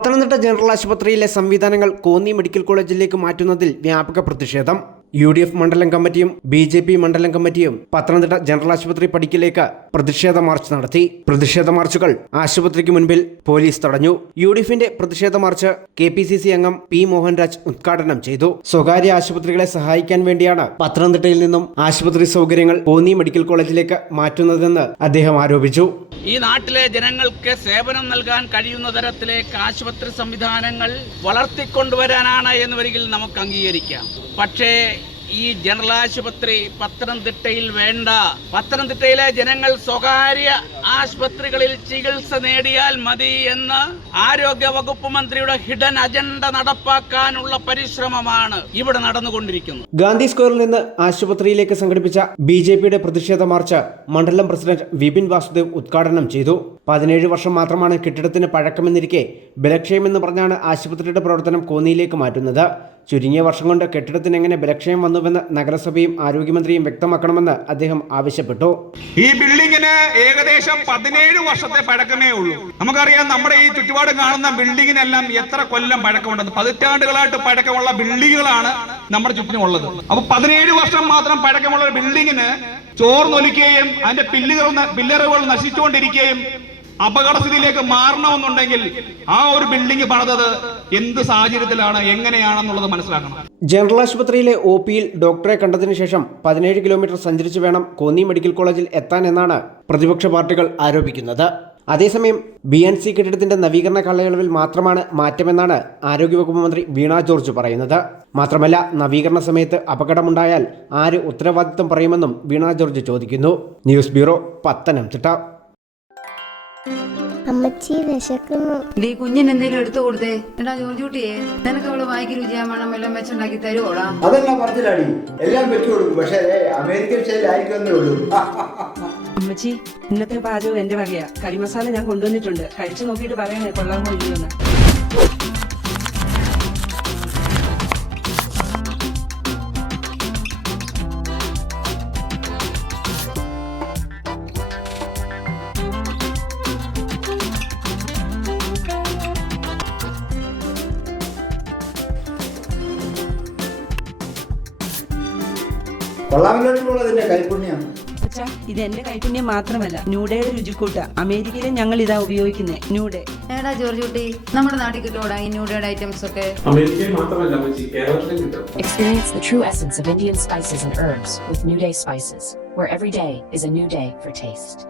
Pathanamthitta general ആശുപത്രിയിലെ സംവിധാനങ്ങൾ Konni medical കോളേജിലേക്ക് മാറ്റുന്നതിൽ വ്യാപക പ്രതിഷേധം. UDF മണ്ഡലം കമ്മിറ്റിയും BJP മണ്ഡലം കമ്മിറ്റിയും പത്തനംതിട്ട ജനറൽ ആശുപത്രി പടിക്കലേക്ക് പ്രതിഷേധ മാർച്ച് നടത്തി. പ്രതിഷേധ മാർച്ചുകൾ ആശുപത്രിക്ക് മുൻപിൽ പോലീസ് തടഞ്ഞു. UDFന്റെ പ്രതിഷേധ മാർച്ച് KPCC അംഗം P. മോഹൻരാജ് ഉദ്ഘാടനം ചെയ്തു. സ്വകാര്യ ആശുപത്രികളെ സഹായിക്കാൻ വേണ്ടിയാണ് പത്തനംതിട്ടയിൽ നിന്നും ആശുപത്രി സൗകര്യങ്ങൾ കോന്നി മെഡിക്കൽ കോളേജിലേക്ക് മാറ്റുന്നതെന്ന് അദ്ദേഹം ആരോപിച്ചു. ഈ നാട്ടിലെ ജനങ്ങൾക്ക് സേവനം നൽകാൻ കഴിയുന്ന തരത്തിലേക്ക് ആശുപത്രി സംവിധാനങ്ങൾ വളർത്തിക്കൊണ്ടുവരാനാണ് എന്ന് വരികിൽ നമുക്ക് അംഗീകരിക്കാം. പക്ഷേ ഈ ജനറൽ ആശുപത്രി പത്തനംതിട്ടയിൽ വേണ്ട. പത്തനംതിട്ടയിലെ ജനങ്ങൾ സ്വകാര്യ ആശുപത്രികളിൽ ചികിത്സ നേടിയാൽ മതി എന്ന് ആരോഗ്യ വകുപ്പ് മന്ത്രിയുടെ ഹിഡൻ അജണ്ട നടപ്പാക്കാനുള്ള പരിശ്രമമാണ് ഇവിടെ നടന്നുകൊണ്ടിരിക്കുന്നത്. ഗാന്ധി സ്ക്വയറിൽ നിന്ന് ആശുപത്രിയിലേക്ക് സംഘടിപ്പിച്ച BJPയുടെ പ്രതിഷേധ മാർച്ച് മണ്ഡലം പ്രസിഡന്റ് വിപിൻ വാസുദേവ് ഉദ്ഘാടനം ചെയ്തു. 17 വർഷം മാത്രമാണ് കെട്ടിടത്തിന് പഴക്കമെന്നിരിക്കെ ബലക്ഷയമെന്ന് പറഞ്ഞാണ് ആശുപത്രിയുടെ പ്രവർത്തനം കോന്നിയിലേക്ക് മാറ്റുന്നത്. ചുരുങ്ങിയ വർഷം കൊണ്ട് കെട്ടിടത്തിന് എങ്ങനെ ബലക്ഷയം വന്നുവെന്ന് നഗരസഭയും ആരോഗ്യമന്ത്രിയും വ്യക്തമാക്കണമെന്ന് അദ്ദേഹം ആവശ്യപ്പെട്ടു. ഈ ബിൽഡിങ്ങിന് ഏകദേശം 17 വർഷത്തെ പഴക്കമേ ഉള്ളൂ. നമുക്കറിയാം, നമ്മുടെ ഈ ചുറ്റുപാട് കാണുന്ന ബിൽഡിങ്ങിനെല്ലാം എത്ര കൊല്ലം പഴക്കമുണ്ടെന്ന്. പതിറ്റാണ്ടുകളായിട്ട് പഴക്കമുള്ള ബിൽഡിങ്ങുകളാണ് നമ്മുടെ ചുറ്റിനുള്ളത്. അപ്പൊ 17 വർഷം മാത്രം പഴക്കമുള്ള ഒരു ബിൽഡിങ്ങിന് ചോർന്നൊലിക്കുകയും അതിന്റെ പില്ലറുകൾ നശിച്ചുകൊണ്ടിരിക്കുകയും അപകടസ്ഥിതിയിലേക്ക് മാറണമെന്നുണ്ടെങ്കിൽ ആ ഒരു ബിൽഡിംഗ് പണിതത് എന്ത് സാഹചര്യത്തിലാണ്, എങ്ങനെയാണെന്നുള്ളത് മനസ്സിലാക്കണം. ജനറൽ ആശുപത്രിയിലെ OPയിൽ ഡോക്ടറെ കണ്ടതിനു ശേഷം 17 കിലോമീറ്റർ സഞ്ചരിച്ചു വേണം കോന്നി മെഡിക്കൽ കോളേജിൽ എത്താൻ എന്നാണ് പ്രതിപക്ഷ പാർട്ടികൾ ആരോപിക്കുന്നത്. അതേസമയം BNC കെട്ടിടത്തിന്റെ നവീകരണ കാലയളവിൽ മാത്രമാണ് മാറ്റമെന്നാണ് ആരോഗ്യവകുപ്പ് മന്ത്രി വീണ ജോർജ് പറയുന്നത്. മാത്രമല്ല, നവീകരണ സമയത്ത് അപകടമുണ്ടായാൽ ആര് ഉത്തരവാദിത്വം പറയുമെന്നും വീണ ജോർജ് ചോദിക്കുന്നു. News bureau, Pathanamthitta. അമ്മച്ചി വിശക്കുന്നു. നീ കുഞ്ഞിന് എന്തെങ്കിലും എടുത്തു കൊടുത്തേ. എടാ ജോർജുട്ടിയെ, നിനക്ക് അവള് വായിക്ക് രുചിയാവണം എല്ലാം വെച്ചുണ്ടാക്കി തരുവോടാ? അതെല്ലാം പറഞ്ഞില്ലാടി, എല്ലാം വെച്ചു കൊടുക്കും. പക്ഷേ അമേരിക്കൻ സ്റ്റൈലായിരിക്കുന്നേ ഉള്ളൂ. അമ്മച്ചി, ഇന്നത്തെ പാചകം എന്റെ വകയാ. കരിമസാല ഞാൻ കൊണ്ടുവന്നിട്ടുണ്ട്. കഴിച്ചു നോക്കിയിട്ട് പറയണേ കൊള്ളാമോ ഇല്ലെന്ന്. കൊള്ളാമല്ലോട്ടുള്ളതിന്റെ കൈപുണ്യം. ഇത് എന്റെ കൈപുണ്യം മാത്രമല്ല, ന്യൂഡേയുടെ രുചിക്കൂട്ട. അമേരിക്കയിലും ഞങ്ങൾ ഇതാ ഉപയോഗിക്കുന്നത്. ന്യൂഡേ. എടാ ജോർജുട്ടി, നമ്മുടെ നാട്ടിൽ കിട്ടോടാ ഈ ന്യൂഡേയുടെ ഐറ്റംസ് ഒക്കെ? അമേരിക്കയിൽ മാത്രമല്ല, കേരളത്തിലും കിട്ടും. Experience the true essence of Indian spices and herbs with New Day spices, where every day is a new day for taste.